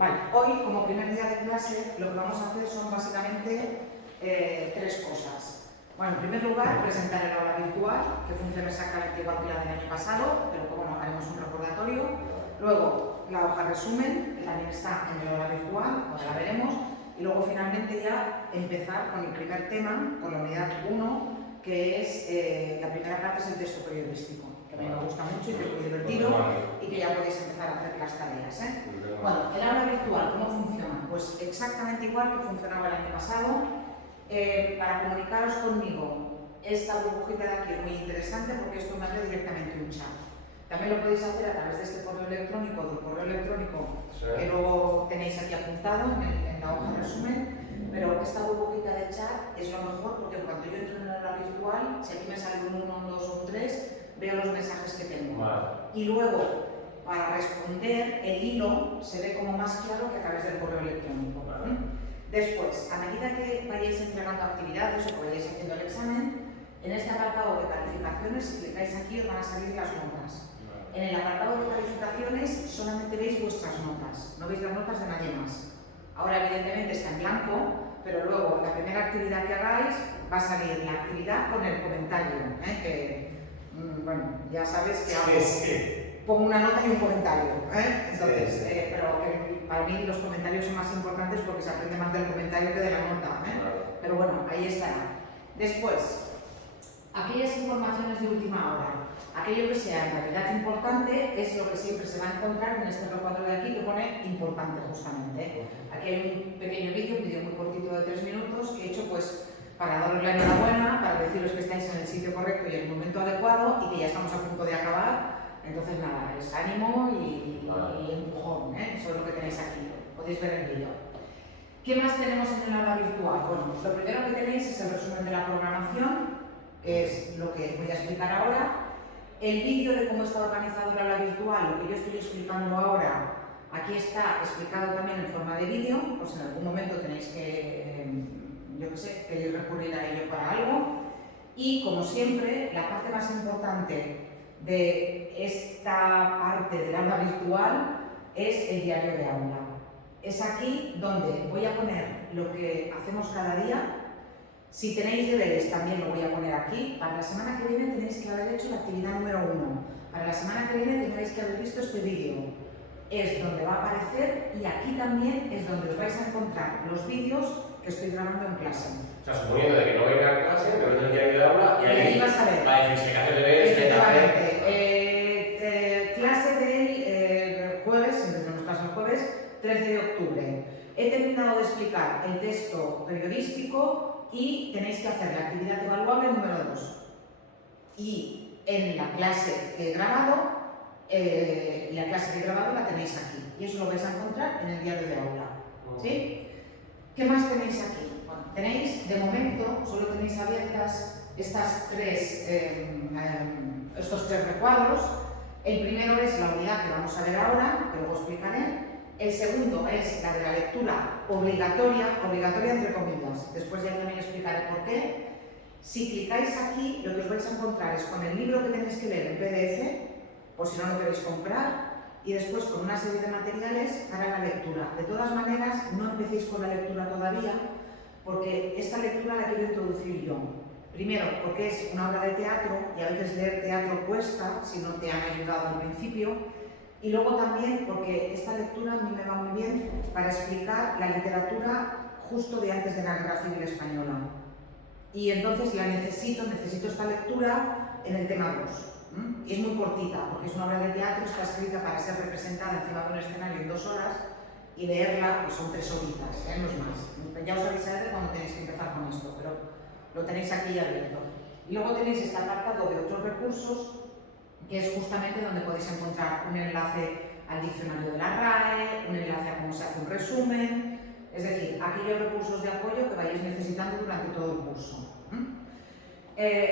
Vale, hoy como primer día de clase lo que vamos a hacer son básicamente tres cosas. Bueno, en primer lugar, presentar el aula virtual, que funciona exactamente igual que la del año pasado, pero que bueno, haremos un recordatorio. Luego, la hoja resumen, que también está en el aula virtual, ahora la veremos. Y luego finalmente ya empezar con el primer tema, con la unidad 1, que es la primera parte es el texto periodístico, que a mí me gusta mucho y que es muy divertido y que ya podéis empezar a hacer las tareas, ¿eh? Bueno, el aula virtual, ¿cómo funciona? Pues exactamente igual que funcionaba el año pasado. Para comunicaros conmigo, esta burbujita de aquí es muy interesante porque esto me abre directamente un chat. También lo podéis hacer a través de este correo electrónico, que luego tenéis aquí apuntado en la hoja resumen, pero esta burbujita de chat es lo mejor porque cuando yo entro en el aula virtual, si aquí me sale un 1, un 2 o un 3, veo los mensajes que tengo. Y luego, para responder, el hilo se ve como más claro que a través del correo electrónico. Después, a medida que vayáis entregando actividades o que vayáis haciendo el examen, en este apartado de calificaciones, si clicáis aquí, os van a salir las notas. En el apartado de calificaciones solamente veis vuestras notas, no veis las notas de nadie más. Ahora, evidentemente, está en blanco, pero luego, la primera actividad que hagáis, va a salir la actividad con el comentario, bueno, ya sabes que hago... Pongo una nota y un comentario, Entonces, pero que para mí los comentarios son más importantes porque se aprende más del comentario que de la nota, Pero bueno, ahí estará. Después, aquellas informaciones de última hora, aquello que sea en realidad importante es lo que siempre se va a encontrar en este recuadro de aquí que pone importante justamente. Aquí hay un pequeño vídeo, un vídeo muy cortito de 3 minutos que he hecho pues para daros la enhorabuena, para deciros que estáis en el sitio correcto y en el momento adecuado y que ya estamos a punto de acabar. Entonces nada, es ánimo y empujón, eso es lo que tenéis aquí, podéis ver el vídeo. ¿Qué más tenemos en el aula virtual? Bueno, lo primero que tenéis es el resumen de la programación, que es lo que voy a explicar ahora. El vídeo de cómo está organizado el aula virtual, lo que yo estoy explicando ahora, aquí está explicado también en forma de vídeo, pues en algún momento tenéis que, yo qué sé, queréis recurrir a ello para algo. Y como siempre, la parte más importante de esta parte del aula virtual es el diario de aula. Es aquí donde voy a poner lo que hacemos cada día. Si tenéis deberes también lo voy a poner aquí. Para la semana que viene tenéis que haber hecho la actividad número 1. Para la semana que viene tenéis que haber visto este vídeo. Es donde va a aparecer y aquí también es donde os vais a encontrar los vídeos que estoy grabando en clase. O sea, suponiendo de que no venga a clase, que venga el diario de aula y ahí vas a ver. Va a decirse que hace deberes, Efectivamente. Clase del jueves, siempre tenemos clase el jueves, 13 de octubre. He terminado de explicar el texto periodístico y tenéis que hacer la actividad evaluable número 2. Y en la clase que he grabado, la tenéis aquí. Y eso lo vais a encontrar en el diario de aula. ¿Sí? ¿Qué más tenéis aquí? Bueno, tenéis, de momento, solo tenéis abiertas estos tres recuadros. El primero es la unidad que vamos a ver ahora, que luego explicaré. El segundo es la de la lectura obligatoria entre comillas. Después ya también explicaré por qué. Si clicáis aquí, lo que os vais a encontrar es con el libro que tenéis que leer en PDF, por si no lo queréis comprar, y después con una serie de materiales para la lectura. De todas maneras, no empecéis con la lectura todavía, porque esta lectura la quiero introducir yo. Primero, porque es una obra de teatro, y a veces leer teatro cuesta, si no te han ayudado al principio. Y luego también porque esta lectura a mí me va muy bien para explicar la literatura justo de antes de la Guerra Civil Española. Y entonces la necesito esta lectura en el tema 2. Y es muy cortita, porque es una obra de teatro, está escrita para ser representada encima de un escenario en 2 horas y leerla pues son 3 horitas, no es más. Ya os avisaré de cuando tenéis que empezar con esto, pero lo tenéis aquí abierto. Y luego tenéis este apartado de otros recursos, que es justamente donde podéis encontrar un enlace al diccionario de la RAE, un enlace a cómo se hace un resumen, es decir, aquellos recursos de apoyo que vayáis necesitando durante todo el curso.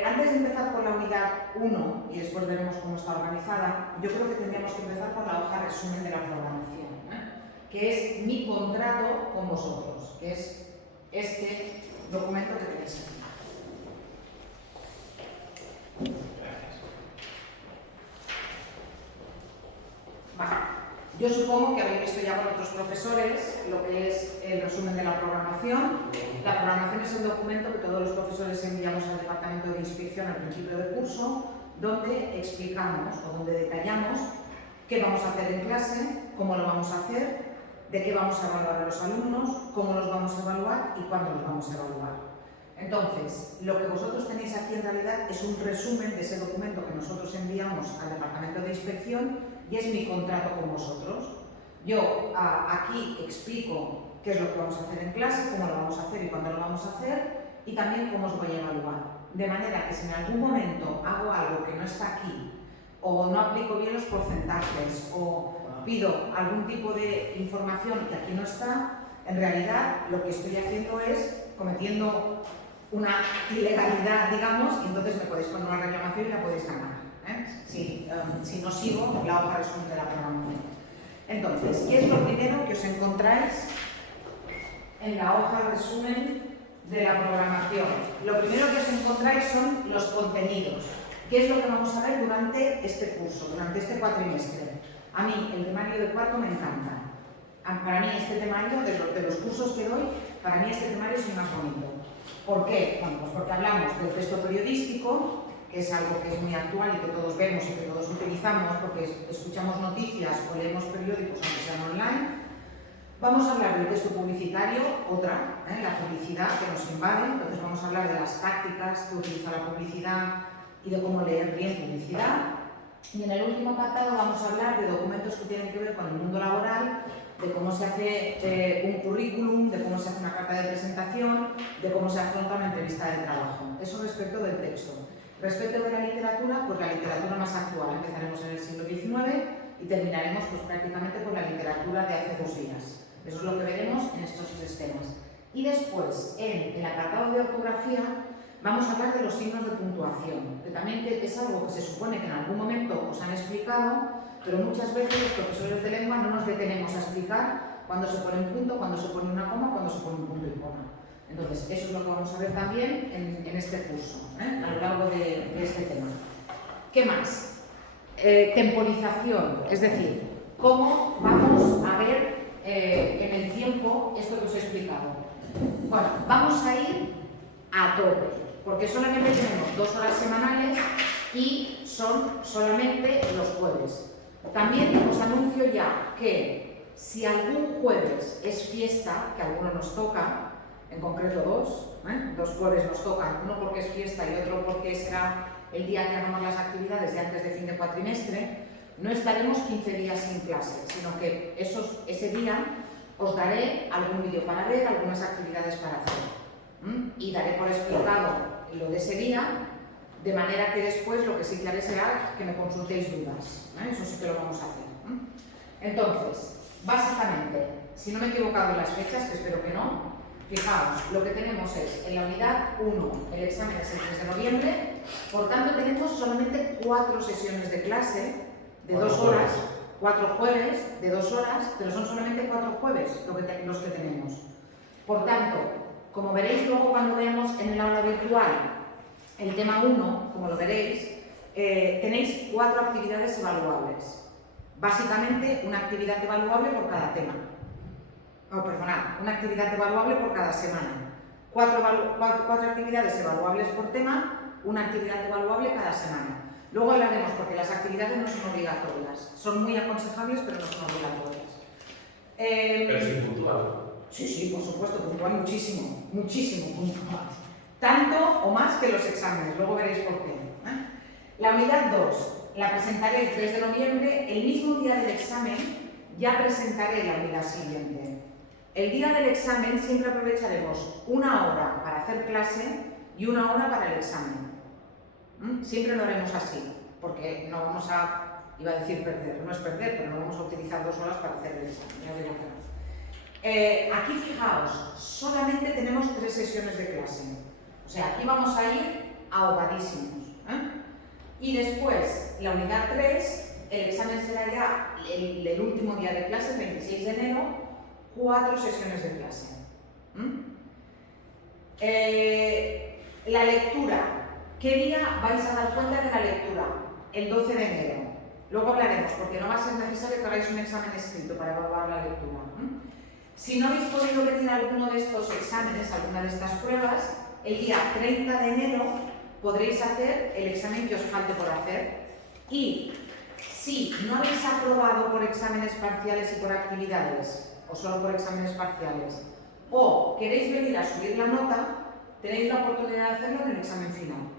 Antes de empezar con la unidad 1, y después veremos cómo está organizada, yo creo que tendríamos que empezar por la hoja resumen de la programación, que es mi contrato con vosotros, que es este documento que tenéis aquí. Vale. Yo supongo que habéis visto ya con otros profesores lo que es el resumen de la programación. La programación es el documento que todos los profesores enviamos al departamento de inspección al principio del curso, donde explicamos o donde detallamos qué vamos a hacer en clase, cómo lo vamos a hacer, de qué vamos a evaluar a los alumnos, cómo los vamos a evaluar y cuándo los vamos a evaluar. Entonces, lo que vosotros tenéis aquí en realidad es un resumen de ese documento que nosotros enviamos al departamento de inspección y es mi contrato con vosotros. Yo aquí explico qué es lo que vamos a hacer en clase, cómo lo vamos a hacer y cuándo lo vamos a hacer y también cómo os voy a evaluar. De manera que si en algún momento hago algo que no está aquí o no aplico bien los porcentajes o pido algún tipo de información que aquí no está, en realidad lo que estoy haciendo es cometiendo una ilegalidad, digamos, y entonces me podéis poner una reclamación y la podéis ganar, si no sigo la hoja resumen de la programación. Entonces, ¿qué es lo primero que os encontráis en la hoja resumen de la programación? Lo primero que os encontráis son los contenidos. ¿Qué es lo que vamos a ver durante este curso, durante este cuatrimestre? A mí, el temario de cuarto me encanta. Para mí, este temario, de los cursos que doy, para mí este temario es un más bonito. ¿Por qué? Bueno, pues porque hablamos del texto periodístico, que es algo que es muy actual y que todos vemos y que todos utilizamos porque escuchamos noticias o leemos periódicos aunque sean online. Vamos a hablar del texto publicitario, la publicidad que nos invade, entonces vamos a hablar de las tácticas que utiliza la publicidad y de cómo leer bien publicidad. Y en el último apartado vamos a hablar de documentos que tienen que ver con el mundo laboral, de cómo se hace un currículum, de cómo se hace una carta de presentación, de cómo se afronta una entrevista de trabajo. Eso respecto del texto. Respecto de la literatura, pues la literatura más actual. Empezaremos en el siglo XIX y terminaremos pues, prácticamente con la literatura de hace 2 días. Eso es lo que veremos en estos 3 temas. Y después, en el apartado de ortografía, vamos a hablar de los signos de puntuación, que también es algo que se supone que en algún momento os han explicado, pero muchas veces los profesores de lengua no nos detenemos a explicar cuándo se pone un punto, cuándo se pone una coma, cuándo se pone un punto y coma. Entonces, eso es lo que vamos a ver también en este curso, a lo largo de este tema. ¿Qué más? Temporización, es decir, cómo vamos a ver en el tiempo esto que os he explicado. Bueno, vamos a ir a tope, porque solamente tenemos 2 horas semanales y son solamente los jueves. También os anuncio ya que si algún jueves es fiesta, que a algunos nos toca, en concreto 2 jueves nos tocan, uno porque es fiesta y otro porque será el día que hagamos las actividades de antes de fin de cuatrimestre, no estaremos 15 días sin clase, sino que ese día os daré algún vídeo para ver, algunas actividades para hacer. Y daré por explicado lo de ese día, de manera que después lo que sí que haré será que me consultéis dudas. Eso sí que lo vamos a hacer. Entonces, básicamente, si no me he equivocado en las fechas, que espero que no, fijaos, lo que tenemos es, en la unidad 1, el examen es el 3 de noviembre, por tanto tenemos solamente 4 sesiones de clase de 2 horas, 4 jueves de 2 horas, pero son solamente 4 jueves los que tenemos. Por tanto, como veréis luego cuando veamos en el aula virtual el tema 1, como lo veréis, tenéis 4 actividades evaluables. Básicamente, una actividad evaluable por cada tema. Una actividad evaluable por cada semana. 4 actividades evaluables por tema, una actividad evaluable cada semana. Luego hablaremos, porque las actividades no son obligatorias. Son muy aconsejables, pero no son obligatorias. Pero sí puntual. Sí, por supuesto, puntual muchísimo puntual. Tanto o más que los exámenes, luego veréis por qué. La unidad 2 la presentaré el 3 de noviembre, el mismo día del examen ya presentaré la unidad siguiente. El día del examen siempre aprovecharemos 1 hora para hacer clase y 1 hora para el examen. Siempre lo haremos así, porque no vamos a, iba a decir perder, no es perder, pero no vamos a utilizar 2 horas para hacer el examen, ya os digo que no. Aquí fijaos, solamente tenemos 3 sesiones de clase, o sea, aquí vamos a ir ahogadísimos. Y después, la unidad 3, el examen será ya el último día de clase, el 26 de enero, 4 sesiones de clase. La lectura. ¿Qué día vais a dar cuenta de la lectura? El 12 de enero. Luego hablaremos, porque no va a ser necesario que hagáis un examen escrito para evaluar la lectura. Si no habéis podido venir a alguno de estos exámenes, alguna de estas pruebas, el día 30 de enero podréis hacer el examen que os falte por hacer. Y si no habéis aprobado por exámenes parciales y por actividades, o solo por exámenes parciales, o queréis venir a subir la nota, tenéis la oportunidad de hacerlo en el examen final.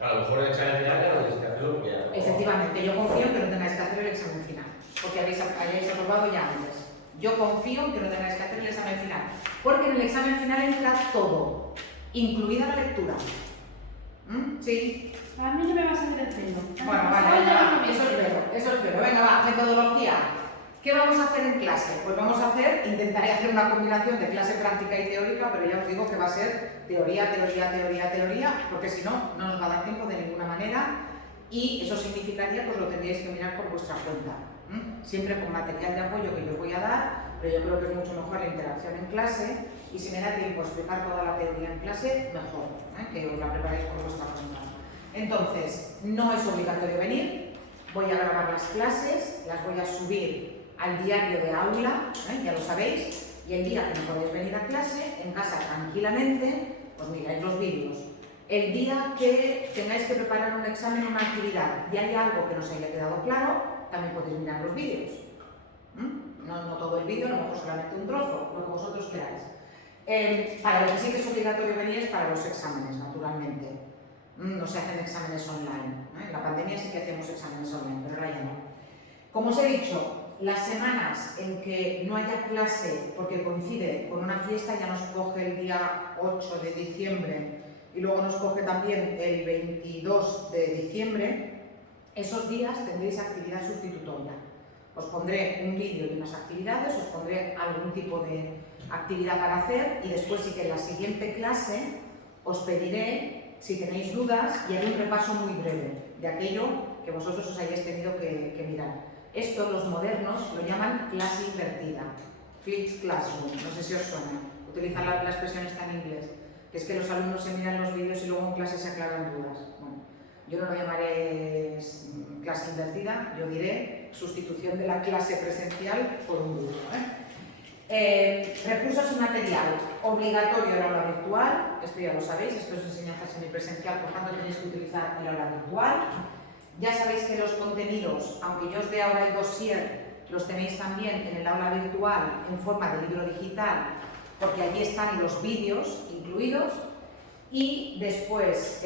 A lo mejor el examen final ya lo tenéis que hacerlo porque ya... Efectivamente, yo confío en que no tengáis que hacer el examen final, porque hayáis aprobado ya antes. Yo confío en que no tengáis que hacer el examen final, porque en el examen final entra todo, incluida la lectura. ¿Sí? A mí no me va a salir el pelo. Bueno, vale, eso espero. Venga, va, metodología. ¿Qué vamos a hacer en clase? Pues intentaré hacer una combinación de clase práctica y teórica, pero ya os digo que va a ser teoría, porque si no, no nos va a dar tiempo de ninguna manera y eso significaría pues lo tendríais que mirar por vuestra cuenta. Siempre con material de apoyo que yo os voy a dar, pero yo creo que es mucho mejor la interacción en clase y si me da tiempo a explicar toda la teoría en clase, mejor, que os la preparéis por vuestra cuenta. Entonces, no es obligatorio venir, voy a grabar las clases, las voy a subir al diario de aula, ya lo sabéis, y el día que no podéis venir a clase, en casa tranquilamente, pues miráis los vídeos. El día que tengáis que preparar un examen o una actividad y hay algo que no os haya quedado claro, también podéis mirar los vídeos. No todo el vídeo, a lo mejor solamente un trozo, lo que vosotros queráis. Para lo que sí que es obligatorio venir es para los exámenes, naturalmente. No se hacen exámenes online. En la pandemia sí que hacemos exámenes online, pero ahora ya no. Como os he dicho, las semanas en que no haya clase porque coincide con una fiesta, ya nos coge el día 8 de diciembre y luego nos coge también el 22 de diciembre, esos días tendréis actividad sustitutoria. Os pondré un vídeo de unas actividades, os pondré algún tipo de actividad para hacer y después sí que en la siguiente clase os pediré, si tenéis dudas, y haré un repaso muy breve de aquello que vosotros os hayáis tenido que mirar. Esto los modernos lo llaman clase invertida, flipped classroom, no sé si os suena, utilizan la expresión esta en inglés, que es que los alumnos se miran los vídeos y luego en clase se aclaran dudas. Bueno, yo no lo llamaré clase invertida, yo diré sustitución de la clase presencial por un grupo. Recursos y material, obligatorio el aula virtual, esto ya lo sabéis, esto es enseñanza semipresencial, por tanto tenéis que utilizar el aula virtual. Ya sabéis que los contenidos, aunque yo os dé ahora el dossier, los tenéis también en el aula virtual en forma de libro digital, porque allí están los vídeos incluidos. Y después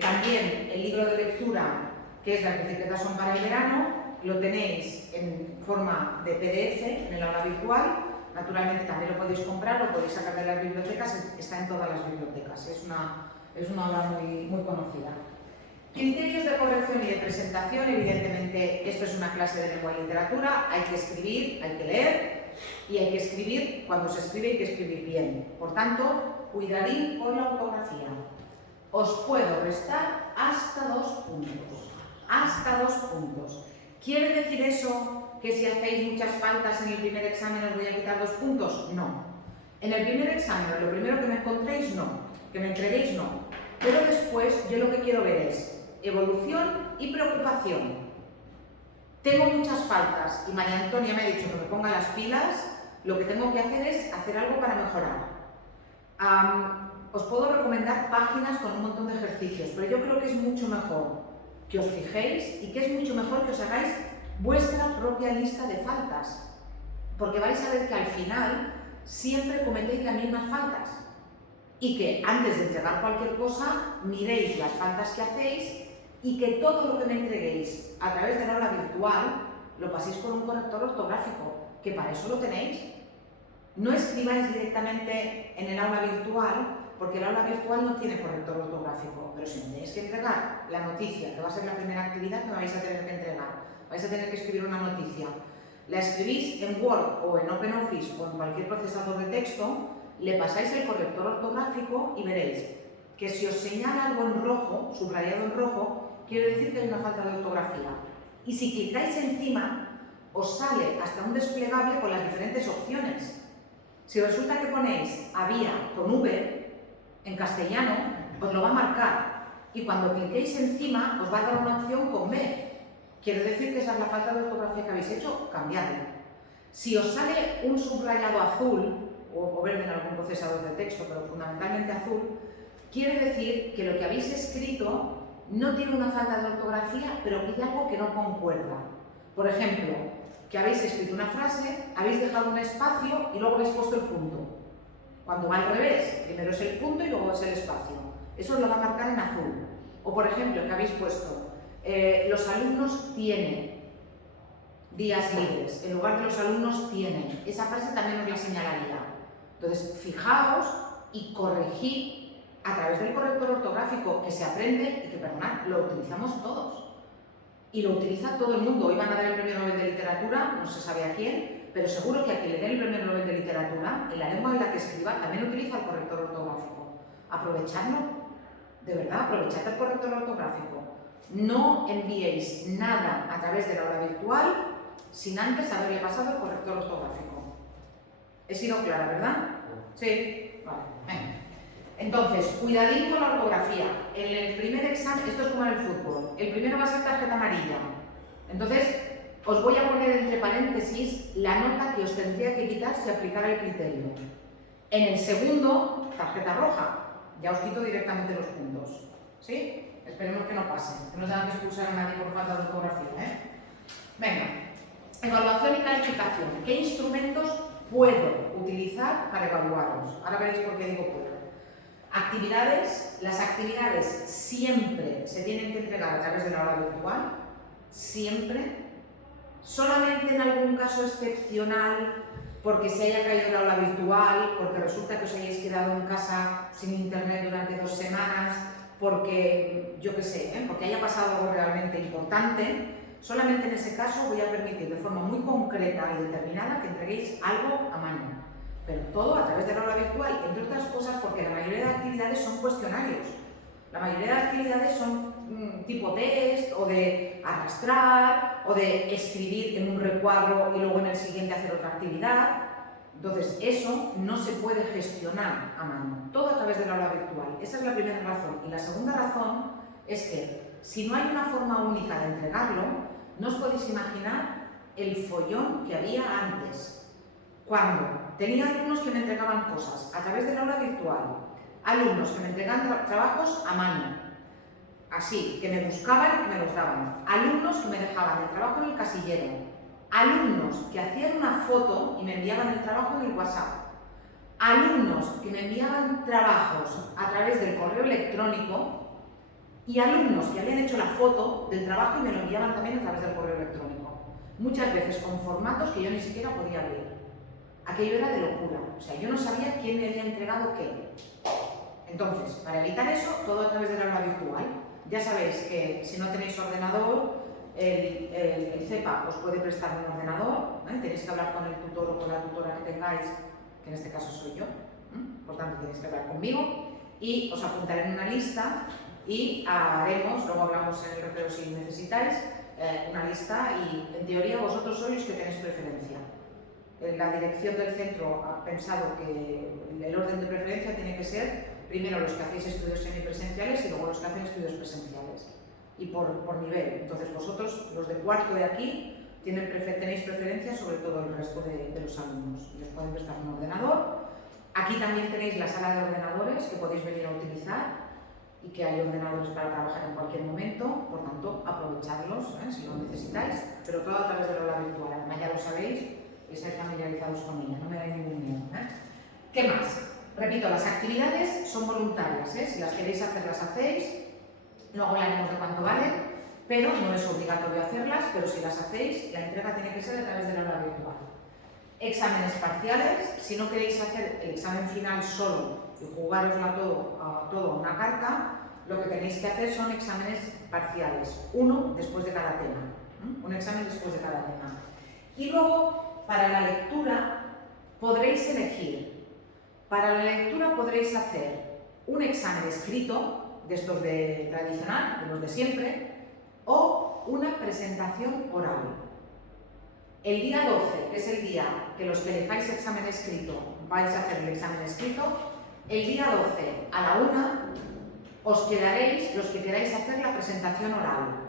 también el libro de lectura, que es Las bicicletas son para el verano, lo tenéis en forma de PDF en el aula virtual. Naturalmente también lo podéis comprar, lo podéis sacar de las bibliotecas, está en todas las bibliotecas, es una aula muy conocida. Criterios de corrección y de presentación, evidentemente esto es una clase de lengua y literatura, hay que escribir, hay que leer y hay que escribir, cuando se escribe hay que escribir bien. Por tanto, cuidadín con la ortografía. Os puedo restar hasta 2 puntos, hasta 2 puntos. ¿Quiere decir eso que si hacéis muchas faltas en el primer examen os voy a quitar 2 puntos? No. En el primer examen, lo primero que me encontréis, no. Que me entreguéis, no. Pero después, yo lo que quiero ver es evolución y preocupación. Tengo muchas faltas y María Antonia me ha dicho que me ponga las pilas, lo que tengo que hacer es hacer algo para mejorar. Os puedo recomendar páginas con un montón de ejercicios, pero yo creo que es mucho mejor que os fijéis y que es mucho mejor que os hagáis vuestra propia lista de faltas, porque vais a ver que al final siempre cometéis las mismas faltas y que antes de entregar cualquier cosa miréis las faltas que hacéis y que todo lo que me entreguéis a través del aula virtual lo paséis por un corrector ortográfico, que para eso lo tenéis. No escribáis directamente en el aula virtual, porque el aula virtual no tiene corrector ortográfico, pero si me tenéis que entregar la noticia, que va a ser la primera actividad que me vais a tener que entregar, vais a tener que escribir una noticia, la escribís en Word o en OpenOffice o en cualquier procesador de texto, le pasáis el corrector ortográfico y veréis que si os señala algo en rojo, subrayado en rojo, quiere decir que hay una falta de ortografía. Y si clicáis encima, os sale hasta un desplegable con las diferentes opciones. Si resulta que ponéis había con V en castellano, os lo va a marcar. Y cuando cliquéis encima, os va a dar una opción con B. quiere decir que esa es la falta de ortografía que habéis hecho, cambiadlo. Si os sale un subrayado azul, o verde en algún procesador de texto, pero fundamentalmente azul, quiere decir que lo que habéis escrito no tiene una falta de ortografía, pero que hay algo que no concuerda. Por ejemplo, que habéis escrito una frase, habéis dejado un espacio y luego habéis puesto el punto. Cuando va al revés, primero es el punto y luego es el espacio. Eso os lo va a marcar en azul. O por ejemplo, que habéis puesto, los alumnos tienen días libres, en lugar de los alumnos tienen. Esa frase también os la señalaría. Entonces, fijaos y corregid a través del corrector ortográfico que se aprende y que, perdonad, lo utilizamos todos. Y lo utiliza todo el mundo. Hoy van a dar el premio Nobel de Literatura, no se sabe a quién, pero seguro que a quien le den el premio Nobel de Literatura, en la lengua en la que escriba, también utiliza el corrector ortográfico. Aprovechadlo, de verdad, aprovechad el corrector ortográfico. No enviéis nada a través del aula virtual sin antes haberle pasado el corrector ortográfico. He sido clara, ¿verdad? Sí. Vale. Venga. Entonces, cuidadín con la ortografía. En el primer examen, esto es como en el fútbol, el primero va a ser tarjeta amarilla. Entonces, os voy a poner entre paréntesis la nota que os tendría que quitar si aplicara el criterio. En el segundo, tarjeta roja. Ya os quito directamente los puntos. ¿Sí? Esperemos que no pase, que no tengan que expulsar a nadie por falta de ortografía, ¿eh? Venga. Evaluación y calificación. ¿Qué instrumentos puedo utilizar para evaluaros? Ahora veréis por qué digo puedo. Actividades. Las actividades siempre se tienen que entregar a través de la aula virtual. Siempre. Solamente en algún caso excepcional, porque se haya caído la aula virtual, porque resulta que os hayáis quedado en casa sin internet durante 2 semanas, porque, yo qué sé, porque haya pasado algo realmente importante, solamente en ese caso voy a permitir de forma muy concreta y determinada que entreguéis algo a mano. Pero todo a través de la aula virtual, entre otras cosas porque la mayoría de actividades son cuestionarios. La mayoría de actividades son tipo test, o de arrastrar, o de escribir en un recuadro y luego en el siguiente hacer otra actividad. Entonces, eso no se puede gestionar a mano, todo a través del aula virtual. Esa es la primera razón. Y la segunda razón es que, si no hay una forma única de entregarlo, no os podéis imaginar el follón que había antes. Cuando tenía alumnos que me entregaban cosas a través del aula virtual, alumnos que me entregaban trabajos a mano, así, que me buscaban y que me los daban, alumnos que me dejaban el trabajo en el casillero, alumnos que hacían una foto y me enviaban el trabajo en el WhatsApp, alumnos que me enviaban trabajos a través del correo electrónico y alumnos que habían hecho la foto del trabajo y me lo enviaban también a través del correo electrónico. Muchas veces con formatos que yo ni siquiera podía abrir. Aquello era de locura, o sea, yo no sabía quién me había entregado qué. Entonces, para evitar eso, todo a través del aula virtual. Ya sabéis que si no tenéis ordenador, el CEPA os puede prestar un ordenador, ¿eh? Tenéis que hablar con el tutor o con la tutora que tengáis, que en este caso soy yo, por tanto tenéis que hablar conmigo, y os apuntaré en una lista y haremos, luego hablamos en el recreo si necesitáis, una lista y en teoría vosotros sois los que tenéis preferencia. La dirección del centro ha pensado que el orden de preferencia tiene que ser primero los que hacéis estudios semipresenciales y luego los que hacen estudios presenciales. Y por nivel. Entonces vosotros, los de cuarto de aquí, tenéis preferencia sobre todo el resto de los alumnos. Les pueden prestar un ordenador. Aquí también tenéis la sala de ordenadores que podéis venir a utilizar y que hay ordenadores para trabajar en cualquier momento. Por tanto, aprovechadlos si lo necesitáis, pero todo a través de la aula virtual. Además ya lo sabéis y estáis familiarizados con ella, no me dais ningún miedo. ¿Qué más? Repito, las actividades son voluntarias, si las queréis hacer las hacéis, luego hablaremos de cuánto valen, pero no es obligatorio hacerlas, pero si las hacéis, la entrega tiene que ser a través del aula virtual. Exámenes parciales, si no queréis hacer el examen final solo y jugárosla todo a una carta, lo que tenéis que hacer son exámenes parciales, uno después de cada tema, un examen después de cada tema. Y luego, para la lectura, podréis elegir. Para la lectura podréis hacer un examen escrito, de estos de tradicional, de los de siempre, o una presentación oral. El día 12, que es el día que los que elijáis examen escrito vais a hacer el examen escrito, el día 12 a la 1 os quedaréis los que queráis hacer la presentación oral.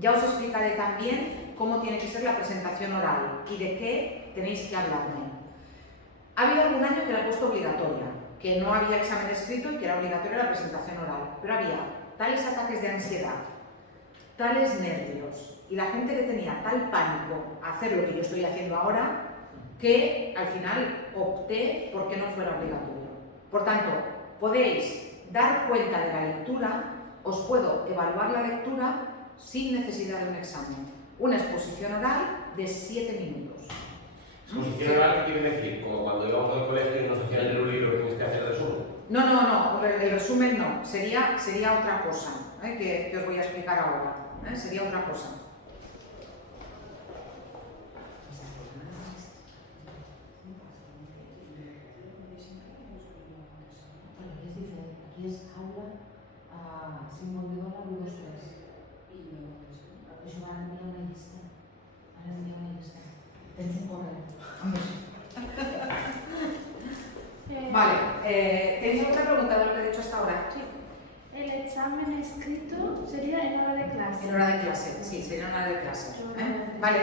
Ya os explicaré también cómo tiene que ser la presentación oral y de qué tenéis que hablarme. Ha habido algún año que la he puesto obligatoria, que no había examen escrito y que era obligatoria la presentación oral, pero había tales ataques de ansiedad, tales nervios y la gente que tenía tal pánico a hacer lo que yo estoy haciendo ahora, que al final opté por que no fuera obligatorio. Por tanto, podéis dar cuenta de la lectura, os puedo evaluar la lectura sin necesidad de un examen. Una exposición oral de 7 minutos. Exposición oral quiere decir, como cuando íbamos al colegio y nos hacían leer un libro que tienes que hacer resumen. No, el resumen no, sería otra cosa, que os voy a explicar ahora, sería otra cosa. Aquí es aula sin volvedor a los tres. Eso va a enviar una lista. Tenéis un correo. Vale, ¿tenéis otra pregunta de lo que he dicho hasta ahora? Sí. El examen escrito sería en hora de clase. En hora de clase, sí, sería en hora de clase. Vale,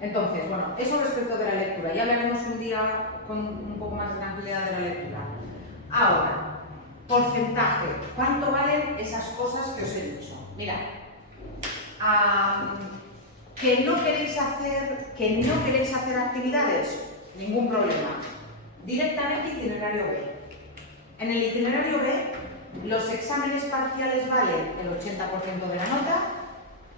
entonces, bueno, eso respecto de la lectura. Ya hablaremos un día con un poco más de tranquilidad de la lectura. Ahora, porcentaje. ¿Cuánto valen esas cosas que os he dicho? Mirad, que no queréis hacer actividades, ningún problema. Directamente itinerario B. En el itinerario B, los exámenes parciales valen el 80% de la nota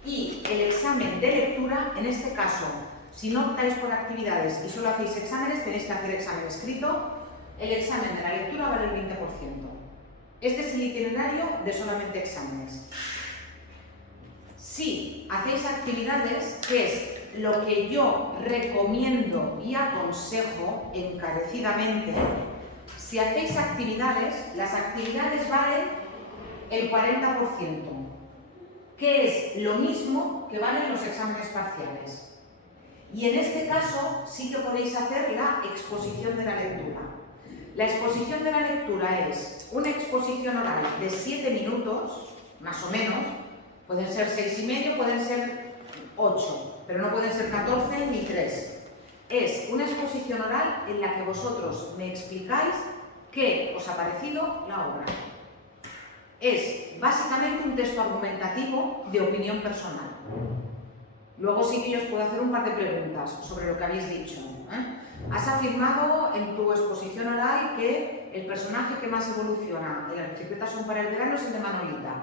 y el examen de lectura, en este caso, si no optáis por actividades y solo hacéis exámenes, tenéis que hacer examen escrito, el examen de la lectura vale el 20%. Este es el itinerario de solamente exámenes. Si hacéis actividades, que es lo que yo recomiendo y aconsejo encarecidamente, si hacéis actividades, las actividades valen el 40%, que es lo mismo que valen los exámenes parciales. Y en este caso sí que podéis hacer la exposición de la lectura. La exposición de la lectura es una exposición oral de 7 minutos, más o menos, pueden ser 6 y medio, pueden ser 8, pero no pueden ser 14 ni 3. Es una exposición oral en la que vosotros me explicáis qué os ha parecido la obra. Es básicamente un texto argumentativo de opinión personal. Luego sí que yo os puedo hacer un par de preguntas sobre lo que habéis dicho. Has afirmado en tu exposición oral que el personaje que más evoluciona en las bicicletas son para el verano es el de Manolita.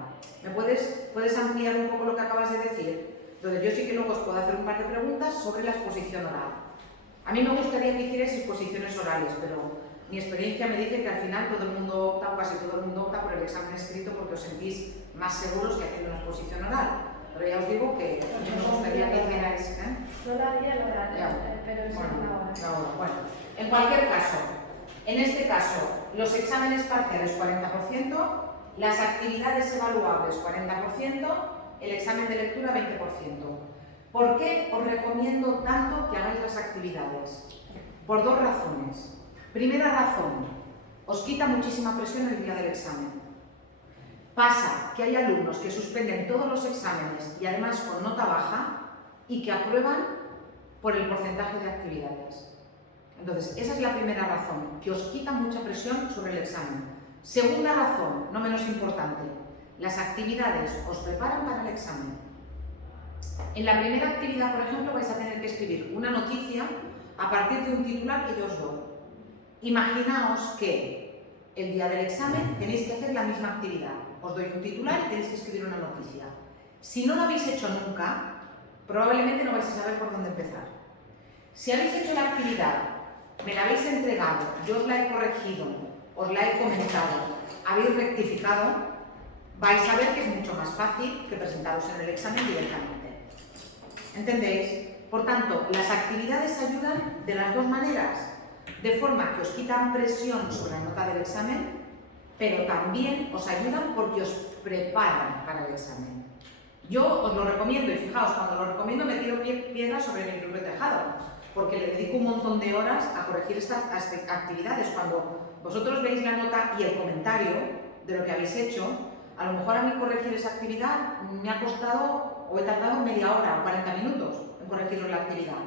¿Me puedes ampliar un poco lo que acabas de decir? Entonces yo sí que luego os puedo hacer un par de preguntas sobre la exposición oral. A mí me gustaría que hicierais exposiciones orales, pero mi experiencia me dice que al final todo el mundo opta, o casi todo el mundo opta por el examen escrito porque os sentís más seguros que haciendo una exposición oral. Pero ya os digo que a mí me gustaría que hicierais... No lo haría el oral, pero es la hora. Bueno, en cualquier caso, en este caso, los exámenes parciales 40%, las actividades evaluables 40%, el examen de lectura 20%. ¿Por qué os recomiendo tanto que hagáis las actividades? Por dos razones. Primera razón, os quita muchísima presión el día del examen. Pasa que hay alumnos que suspenden todos los exámenes y además con nota baja y que aprueban por el porcentaje de actividades. Entonces, esa es la primera razón, que os quita mucha presión sobre el examen. Segunda razón, no menos importante, las actividades os preparan para el examen. En la primera actividad, por ejemplo, vais a tener que escribir una noticia a partir de un titular que yo os doy. Imaginaos que el día del examen tenéis que hacer la misma actividad. Os doy un titular y tenéis que escribir una noticia. Si no lo habéis hecho nunca, probablemente no vais a saber por dónde empezar. Si habéis hecho la actividad, me la habéis entregado, yo os la he corregido, os la he comentado, habéis rectificado, vais a ver que es mucho más fácil que presentaros en el examen directamente. ¿Entendéis? Por tanto, las actividades ayudan de las dos maneras, de forma que os quitan presión sobre la nota del examen, pero también os ayudan porque os preparan para el examen. Yo os lo recomiendo, y fijaos, cuando lo recomiendo me tiro piedras sobre mi propio tejado, porque le dedico un montón de horas a corregir estas actividades. Cuando vosotros veis la nota y el comentario de lo que habéis hecho, a lo mejor a mí corregir esa actividad me ha costado o he tardado media hora o 40 minutos en corregiros la actividad,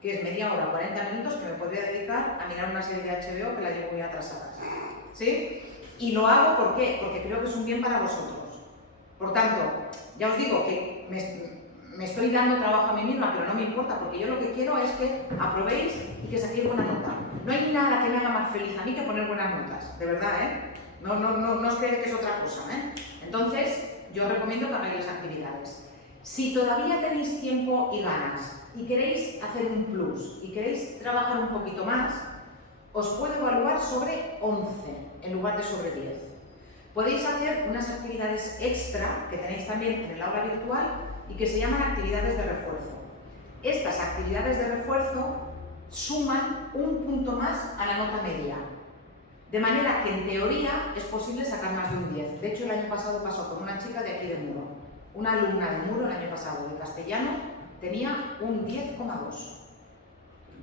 que es media hora o 40 minutos que me podría dedicar a mirar una serie de HBO que la llevo muy atrasada. ¿Sí? Y lo hago ¿por qué? Porque creo que es un bien para vosotros. Por tanto, ya os digo que me estoy dando trabajo a mí misma, pero no me importa, porque yo lo que quiero es que aprobéis y que saquéis buena nota. No hay nada que me haga más feliz a mí que poner buenas notas, de verdad, ¿eh? No os creáis que es otra cosa, ¿eh? Entonces, yo os recomiendo que hagáis las actividades. Si todavía tenéis tiempo y ganas y queréis hacer un plus y queréis trabajar un poquito más, os puedo evaluar sobre 11 en lugar de sobre 10. Podéis hacer unas actividades extra que tenéis también en el aula virtual y que se llaman actividades de refuerzo. Estas actividades de refuerzo suman un punto más a la nota media. De manera que en teoría es posible sacar más de un 10. De hecho, el año pasado pasó con una chica de aquí de Muro. Una alumna de Muro el año pasado de castellano tenía un 10,2.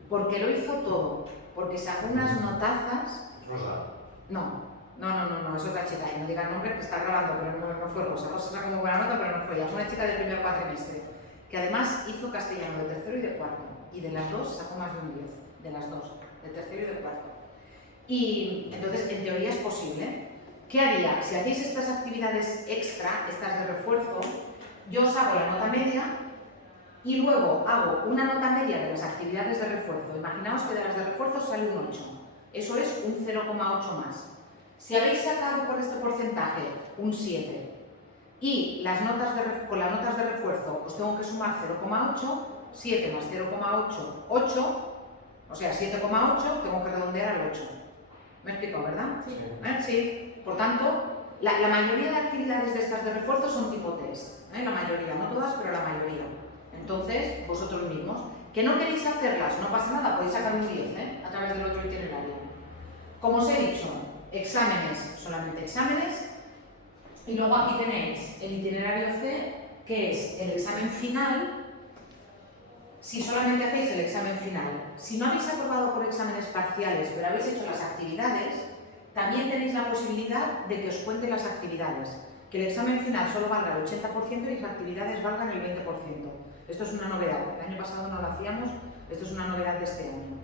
Porque lo hizo todo. Porque sacó unas notazas. Rosa. No, es otra chica. Y no diga el nombre que está grabando, pero no fue Rosa. Rosa sacó muy buena nota, pero no fue ella. Fue una chica del primer cuatrimestre. Que además hizo castellano de tercero y de cuarto. Y de las dos sacó más de un 10. De las dos. De tercero y de cuarto. Y entonces, en teoría es posible. ¿Qué haría? Si hacéis estas actividades extra, estas de refuerzo, yo os hago la nota media y luego hago una nota media de las actividades de refuerzo. Imaginaos que de las de refuerzo sale un 8. Eso es un 0,8 más. Si habéis sacado por este porcentaje un 7 y con las notas de refuerzo os tengo que sumar 0,8, 7 más 0,8, 8, o sea, 7,8, tengo que redondear al 8. ¿Me explico, verdad? Sí. Sí. Por tanto, la mayoría de actividades de estas de refuerzo son tipo test. La mayoría, no todas, pero la mayoría. Entonces, vosotros mismos. Que no queréis hacerlas, no pasa nada, podéis sacar un 10 a través del otro itinerario. Como os he dicho, exámenes, solamente exámenes. Y luego aquí tenéis el itinerario C, que es el examen final. Si solamente hacéis el examen final. Si no habéis aprobado por exámenes parciales, pero habéis hecho las actividades, también tenéis la posibilidad de que os cuenten las actividades. Que el examen final solo valga el 80% y las actividades valgan el 20%. Esto es una novedad. El año pasado no lo hacíamos, esto es una novedad de este año.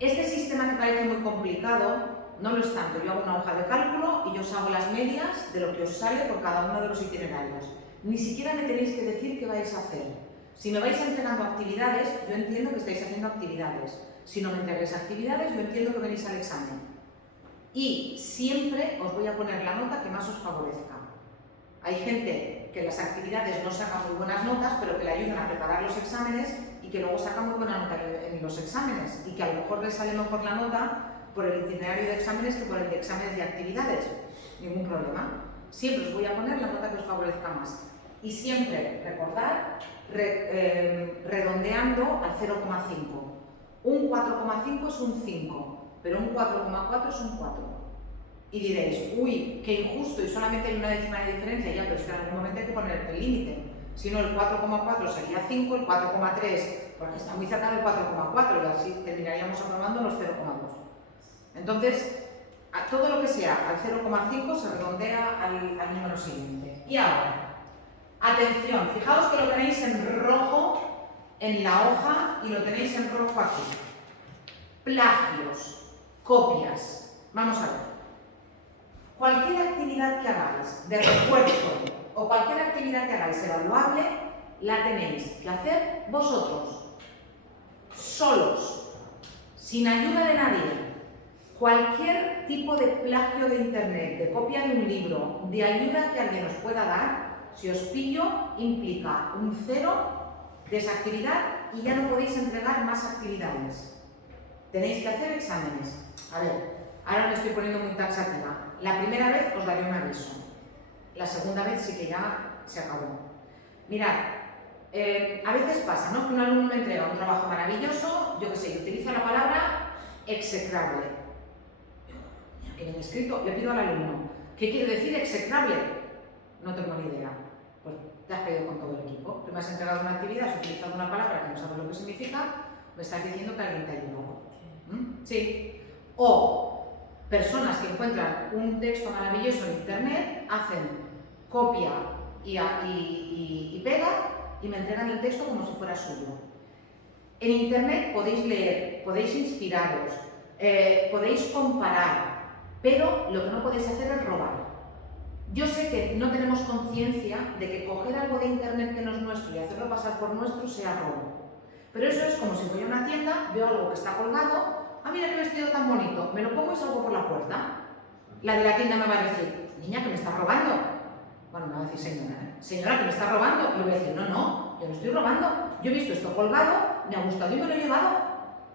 Este sistema que parece muy complicado, no lo es tanto. Yo hago una hoja de cálculo y yo os hago las medias de lo que os sale por cada uno de los itinerarios. Ni siquiera me tenéis que decir qué vais a hacer. Si me vais entregando actividades, yo entiendo que estáis haciendo actividades. Si no me entregáis actividades, yo entiendo que venís al examen. Y siempre os voy a poner la nota que más os favorezca. Hay gente que en las actividades no saca muy buenas notas, pero que le ayudan a preparar los exámenes y que luego saca muy buena nota en los exámenes y que a lo mejor les sale mejor la nota por el itinerario de exámenes que por el de exámenes y actividades. Ningún problema. Siempre os voy a poner la nota que os favorezca más. Y siempre recordar, redondeando al 0,5. Un 4,5 es un 5, pero un 4,4 es un 4. Y diréis, uy, qué injusto, y solamente hay una décima de diferencia, ya, pero es que en algún momento hay que poner el límite. Si no, el 4,4 sería 5, el 4,3, porque está muy cerca del 4,4, y así terminaríamos aprobando los 0,2. Entonces, a todo lo que sea al 0,5 se redondea al número siguiente. Y ahora, atención, fijaos que lo tenéis en rojo en la hoja y lo tenéis en rojo aquí. Plagios, copias. Vamos a ver. Cualquier actividad que hagáis de refuerzo o cualquier actividad que hagáis evaluable, la tenéis que hacer vosotros, solos, sin ayuda de nadie. Cualquier tipo de plagio de internet, de copia de un libro, de ayuda que alguien os pueda dar, si os pillo, implica un 0 de esa actividad y ya no podéis entregar más actividades. Tenéis que hacer exámenes. A ver, ahora me estoy poniendo muy taxativa. La primera vez os daré un aviso. La segunda vez sí que ya se acabó. Mirad, a veces pasa, ¿no? Que un alumno me entrega un trabajo maravilloso, yo qué sé, utiliza la palabra execrable. Mira, que bien escrito. Le pido al alumno, ¿qué quiere decir execrable? No tengo ni idea. Pues te has pedido con todo el equipo. Tú me has entregado una actividad, has utilizado una palabra que no sabes lo que significa, me estás diciendo que alguien te ayudó. Sí. O personas que encuentran un texto maravilloso en internet, hacen copia y pega y me entregan el texto como si fuera suyo. En Internet podéis leer, podéis inspiraros, podéis comparar, pero lo que no podéis hacer es robar. Yo sé que no tenemos conciencia de que coger algo de Internet que no es nuestro y hacerlo pasar por nuestro sea robo. Pero eso es como si voy a una tienda, veo algo que está colgado, ah, mira qué vestido tan bonito, me lo pongo y salgo por la puerta. La de la tienda me va a decir, niña, que me estás robando. Bueno, me va a decir señora, señora, que me está robando. Y le voy a decir, no, yo no estoy robando. Yo he visto esto colgado, me ha gustado y me lo he llevado.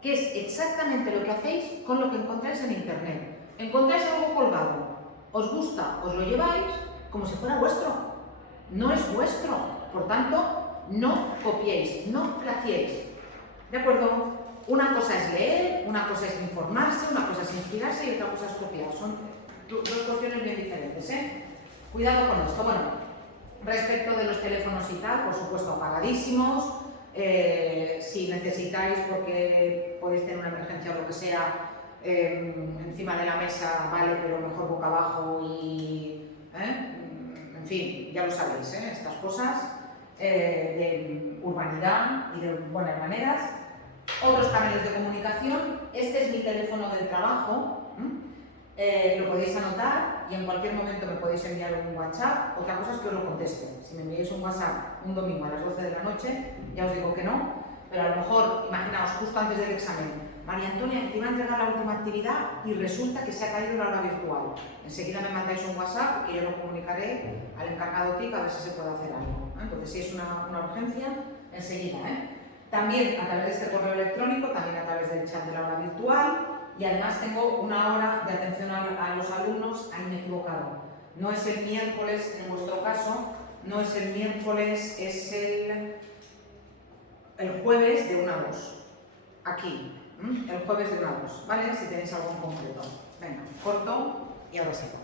Que es exactamente lo que hacéis con lo que encontráis en Internet. Encontráis algo colgado, os gusta, os lo lleváis como si fuera vuestro. No es vuestro. Por tanto, no copiéis, no plagiéis. ¿De acuerdo? Una cosa es leer, una cosa es informarse, una cosa es inspirarse y otra cosa es copiar. Son dos cuestiones bien diferentes, ¿eh? Cuidado con esto. Bueno, respecto de los teléfonos y tal, por supuesto apagadísimos. Si necesitáis, porque podéis tener una emergencia o lo que sea, encima de la mesa, vale, pero mejor boca abajo y... en fin, ya lo sabéis, estas cosas de urbanidad y de buenas maneras. Otros canales de comunicación. Este es mi teléfono del trabajo. Lo podéis anotar y en cualquier momento me podéis enviar un WhatsApp. Otra cosa es que os lo conteste. Si me enviáis un WhatsApp un domingo a las 12 de la noche, ya os digo que no, pero a lo mejor, imaginaos, justo antes del examen, María Antonia, que te iba a entregar la última actividad y resulta que se ha caído la hora virtual. Enseguida me mandáis un WhatsApp que yo lo comunicaré al encargado TIC a ver si se puede hacer algo. Entonces, si es una urgencia, enseguida. También a través de este correo electrónico, también a través del chat de la hora virtual. Y además tengo una hora de atención a los alumnos. Ahí me he equivocado. No es el miércoles, en vuestro caso, no es el miércoles, es el jueves de 1 a 2. Aquí, el jueves de 1 a 2, ¿vale? Si tenéis algo en concreto. Venga, corto y ahora sigo.